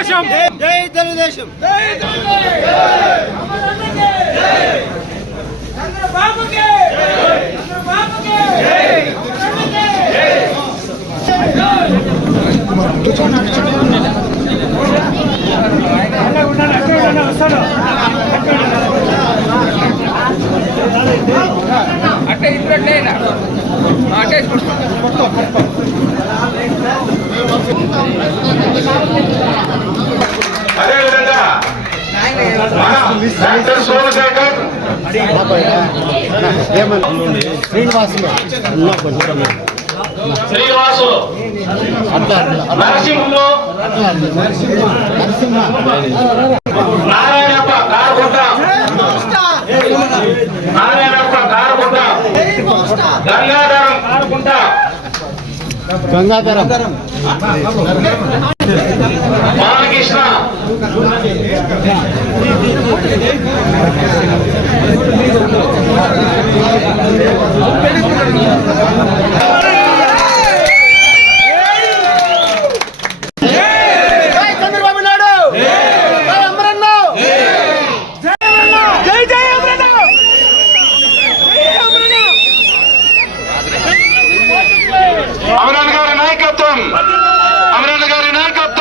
తెలుగుదేశం జై తెలుగుదేశం. చంద్రబాబుకి డాక్టర్ సోమశేఖర్ శ్రీనివాసులు నరసింహులు నారాయణప్ప గంగాధరం. కారుకుంట గంగాధరం. బాలకృష్ణ. చంద్రబాబు అమరాన్ గారి నాయకత్వం! అమరాన్ గారి నాయకత్వం!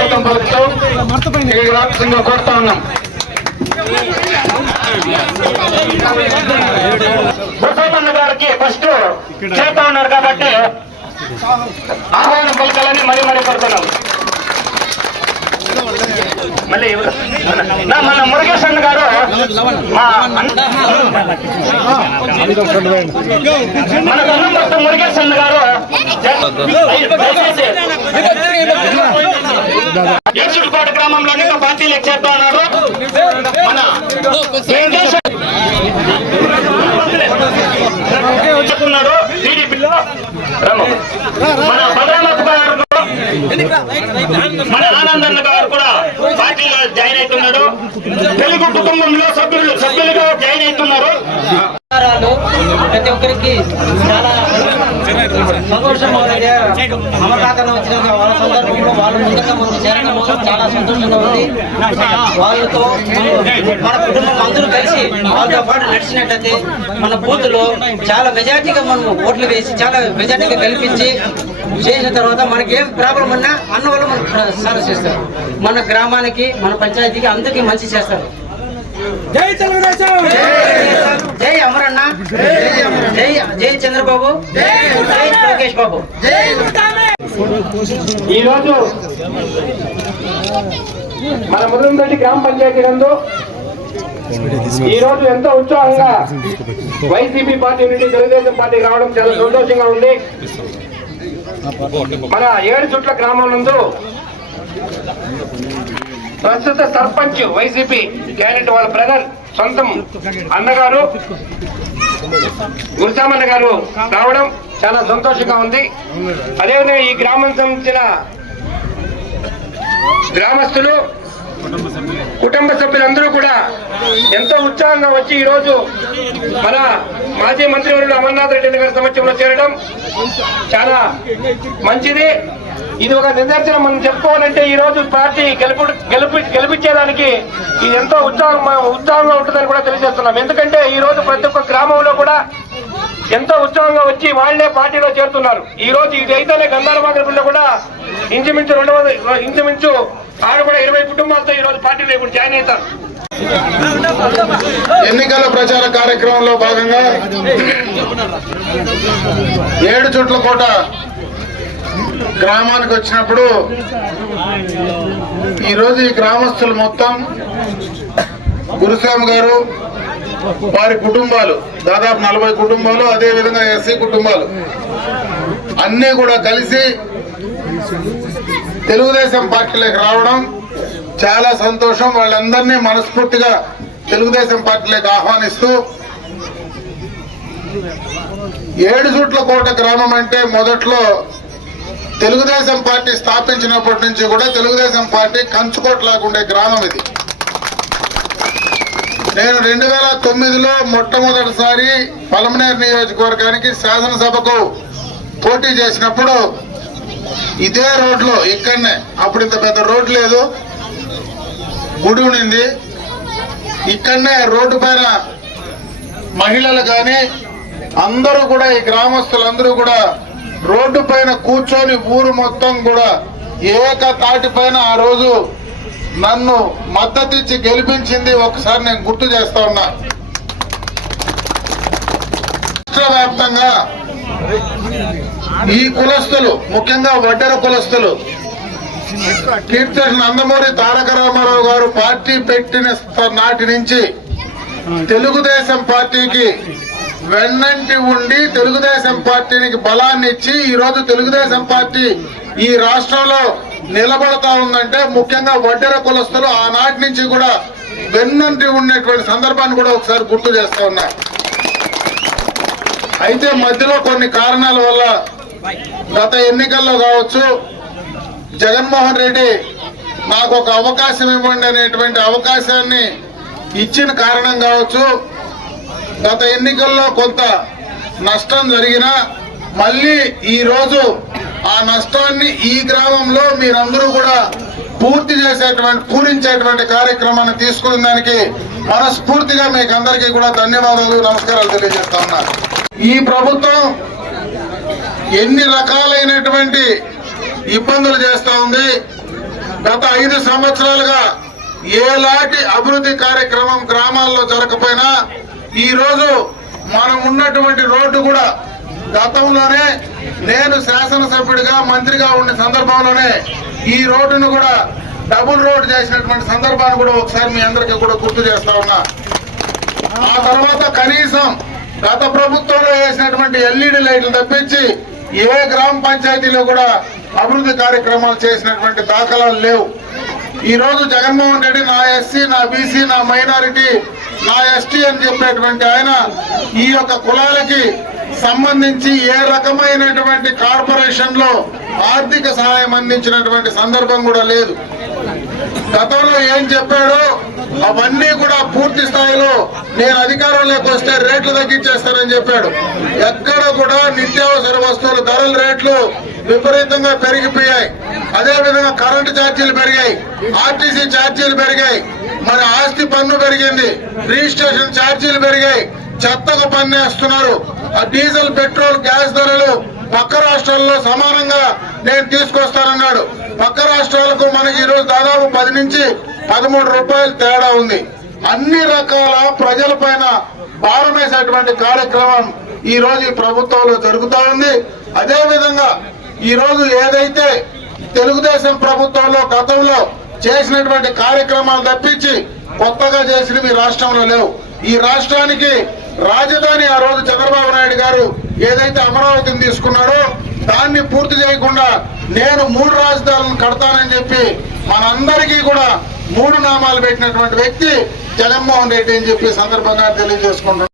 స్వాగతం పలుకుతూ ఈ రావాల్సిందిగా కోరుతా ఉన్నాం. బుద్ధమన్న గారికి ఫస్ట్ చేస్తా ఉన్నారు కాబట్టి ఆహ్వానం పలకాలని మరీ మరీ కోరుతున్నాం. మళ్ళీ మన మురుగేశ్ అన్న గారు ఏసుడుకోట గ్రామంలో పార్టీలకు చేస్తా ఉన్నారు మన వెంకటేశ్వర చెప్పుకున్నాడు టీడీపీలో రమ్ము. మన బలరామప్ప గారు మన ఆనందన్న గారు కూడా పార్టీలో జాయిన్ అవుతున్నాడు తెలుగు కుటుంబంలో సభ్యులు సభ్యులుగా జాయిన్ అవుతున్నారు ప్రతి ఒక్కరికి చాలా సంతోషం వాళ్ళకి వచ్చిన వాళ్ళ సందర్భంలో వాళ్ళు ముందుగా మనం చేరడం చాలా సంతోషంగా ఉంది. వాళ్ళతో మన కుటుంబం అందరూ కలిసి వాళ్ళతో పాటు నడిచినట్లయితే మన బూత్లో చాలా మెజార్టీగా మనం ఓట్లు వేసి చాలా మెజార్టీగా కల్పించి చేసిన తర్వాత మనకి ఏం ప్రాబ్లం ఉన్నా అన్న వాళ్ళు మనకు సాల్వ్ చేస్తారు. మన గ్రామానికి మన పంచాయతీకి అందరికీ మంచి చేస్తారు. జై తెలుగుదేశం! జై అమరన్న! జై జై చంద్రబాబు! జై లోకేష్ బాబు! ఈ రోజు మన ముదంపల్లి గ్రామ పంచాయతీ నందు ఈ రోజు ఎంతో ఉత్సాహంగా వైసీపీ పార్టీ నుండి తెలుగుదేశం పార్టీకి రావడం చాలా సంతోషంగా ఉంది. మన ఏడు చుట్ల గ్రామం నందు ప్రస్తుత సర్పంచ్ వైసీపీ క్యాండిడేట్ వాళ్ళ బ్రదర్ సొంతం అన్నగారు గురుసామన్న గారు రావడం చాలా సంతోషంగా ఉంది. అదేవిధంగా ఈ గ్రామం సంబంధించిన గ్రామస్తులు కుటుంబ సభ్యులందరూ కూడా ఎంతో ఉత్సాహంగా వచ్చి ఈ రోజు మన మాజీ మంత్రివర్యులు అమర్నాథ్ రెడ్డి గారి సమక్షంలో చేరడం చాలా మంచిది. ఇది ఒక నిదర్శనం మనం చెప్పుకోవాలంటే ఈ రోజు పార్టీ గెలుపు గెలుపు గెలిపించేదానికి ఇది ఎంతో ఉత్సాహం ఉత్సాహంగా ఉంటుందని కూడా తెలియజేస్తున్నాం. ఎందుకంటే ఈ రోజు ప్రతి ఒక్క గ్రామంలో కూడా ఎంతో ఉత్సాహంగా వచ్చి వాళ్ళే పార్టీలో చేరుతున్నారు. ఈ రోజు ఇది అయితేనే గంధారమాగకుండా కూడా ఇంచుమించు రెండు వందల ఇంచుమించు ఆరు కూడా ఇరవై కుటుంబాలతో ఈ రోజు పార్టీలో ఇప్పుడు జాయిన్ అవుతారు. ఎన్నికల ప్రచార కార్యక్రమంలో భాగంగా ఏడు చుట్ల కోట గ్రామానికి వచ్చినప్పుడు ఈరోజు ఈ గ్రామస్తులు మొత్తం గురుస్వామి గారు వారి కుటుంబాలు దాదాపు నలభై కుటుంబాలు అదే విధంగా ఎస్సీ కుటుంబాలు అన్నీ కూడా కలిసి తెలుగుదేశం పార్టీలోకి రావడం చాలా సంతోషం. వాళ్ళందరినీ మనస్ఫూర్తిగా తెలుగుదేశం పార్టీలోకి ఆహ్వానిస్తూ ఏడుచుట్ల కోట గ్రామం అంటే మొదట్లో తెలుగుదేశం పార్టీ స్థాపించినప్పటి నుంచి కూడా తెలుగుదేశం పార్టీ కంచుకోట్లాగా ఉండే గ్రామం ఇది. నేను రెండు వేల తొమ్మిదిలో మొట్టమొదటిసారి పలమనేరు నియోజకవర్గానికి శాసనసభకు పోటీ చేసినప్పుడు ఇదే రోడ్లో ఇక్కడనే అప్పుడు ఇంత పెద్ద రోడ్ లేదు గుడి ఉండింది. ఇక్కడనే రోడ్డు పైన మహిళలు కానీ అందరూ కూడా ఈ గ్రామస్తులందరూ కూడా రోడ్డు పైన కూర్చొని ఊరు మొత్తం కూడా ఏక తాటిపైన ఆ రోజు నన్ను మద్దతు ఇచ్చి గెలిపించింది ఒకసారి నేను గుర్తు చేస్తా ఉన్నా. రాష్ట్ర వ్యాప్తంగా ఈ కులస్తులు ముఖ్యంగా వడ్డెర కులస్తులు కీర్తి నందమూరి తారక రామారావు గారు పార్టీ పెట్టిన నాటి నుంచి తెలుగుదేశం పార్టీకి వెన్నంటి ఉండి తెలుగుదేశం పార్టీకి బలాన్ని ఇచ్చి ఈ రోజు తెలుగుదేశం పార్టీ ఈ రాష్ట్రంలో నిలబడతా ఉందంటే ముఖ్యంగా వడ్డెర కులస్తులు ఆనాటి నుంచి కూడా వెన్నంటి ఉన్నటువంటి సందర్భాన్ని కూడా ఒకసారి గుర్తు చేస్తా ఉన్నా. అయితే మధ్యలో కొన్ని కారణాల వల్ల గత ఎన్నికల్లో కావచ్చు జగన్మోహన్ రెడ్డి నాకు ఒక అవకాశం ఇవ్వండి అనేటువంటి అవకాశాన్ని ఇచ్చిన కారణం కావచ్చు. గత ఎన్నికల్లో కొంత నష్టం జరిగినా మళ్ళీ ఈరోజు ఆ నష్టాన్ని ఈ గ్రామంలో మీరందరూ కూడా పూర్తి చేసేటువంటి పూరించేటువంటి కార్యక్రమాన్ని తీసుకున్న దానికి మనస్ఫూర్తిగా మీకు అందరికీ కూడా ధన్యవాదాలు నమస్కారాలు తెలియజేస్తా ఉన్నా. ఈ ప్రభుత్వం ఎన్ని రకాలైనటువంటి ఇబ్బందులు చేస్తూ ఉంది. గత ఐదు సంవత్సరాలుగా ఏలాంటి అభివృద్ధి కార్యక్రమం గ్రామాల్లో జరగకపోయినా ఈరోజు మనం ఉన్నటువంటి రోడ్డు కూడా గతంలోనే నేను శాసనసభ్యుడిగా మంత్రిగా ఉన్న సందర్భంలోనే ఈ రోడ్డును కూడా డబుల్ రోడ్ చేసినటువంటి సందర్భాన్ని కూడా ఒకసారి మీ అందరికీ కూడా గుర్తు చేస్తా ఉన్నా. ఆ తర్వాత కనీసం గత ప్రభుత్వంలో వేసినటువంటి ఎల్ఈడి లైట్లు తప్పించి ఏ గ్రామ పంచాయతీలో కూడా అభివృద్ధి కార్యక్రమాలు చేసినటువంటి దాఖలాలు లేవు. ఈ రోజు జగన్మోహన్ రెడ్డి నా ఎస్సీ నా బీసీ నా మైనారిటీ నా ఎస్టీ అని చెప్పేటువంటి ఆయన ఈ యొక్క కులాలకి సంబంధించి ఏ రకమైనటువంటి కార్పొరేషన్లో ఆర్థిక సహాయం అందించినటువంటి సందర్భం కూడా లేదు. గతంలో ఏం చెప్పాడో అవన్నీ కూడా పూర్తి స్థాయిలో నేను అధికారంలోకి వస్తే రేట్లు తగ్గించేస్తానని చెప్పాడు. ఎక్కడ కూడా నిత్యావసర వస్తువుల ధరల రేట్లు విపరీతంగా పెరిగిపోయాయి. అదే విధంగా కరెంటు ఛార్జీలు పెరిగాయి. ఆర్టీసీ ఛార్జీలు పెరిగాయి. మన ఆస్తి పన్ను పెరిగింది. రిజిస్ట్రేషన్ ఛార్జీలు పెరిగాయి. చెత్తకు పన్నేస్తున్నారు. ఆ డీజిల్ పెట్రోల్ గ్యాస్ ధరలు పక్క రాష్ట్రాల్లో సమానంగా నేను తీసుకొస్తానన్నాడు. పక్క రాష్ట్రాలకు మనకి ఈరోజు దాదాపు పది నుంచి పదమూడు రూపాయలు తేడా ఉంది. అన్ని రకాల ప్రజల పైన భారం వేసేటువంటి కార్యక్రమం ఈ రోజు ఈ ప్రభుత్వంలో జరుగుతూ ఉంది. అదేవిధంగా ఈరోజు ఈ రోజు ఏదైతే తెలుగుదేశం ప్రభుత్వంలో గతంలో చేసినటువంటి కార్యక్రమాలు తప్పించి కొత్తగా చేసినవి ఈ రాష్ట్రంలో లేవు. ఈ రాష్ట్రానికి రాజధాని ఆ రోజు చంద్రబాబు నాయుడు గారు ఏదైతే అమరావతిని తీసుకున్నాడో దాన్ని పూర్తి చేయకుండా నేను మూడు రాజధానులను కడతానని చెప్పి మనందరికీ కూడా మూడు నామాలు పెట్టినటువంటి వ్యక్తి జగన్మోహన్ రెడ్డి అని చెప్పి సందర్భంగా తెలియజేసుకుంటున్నాను.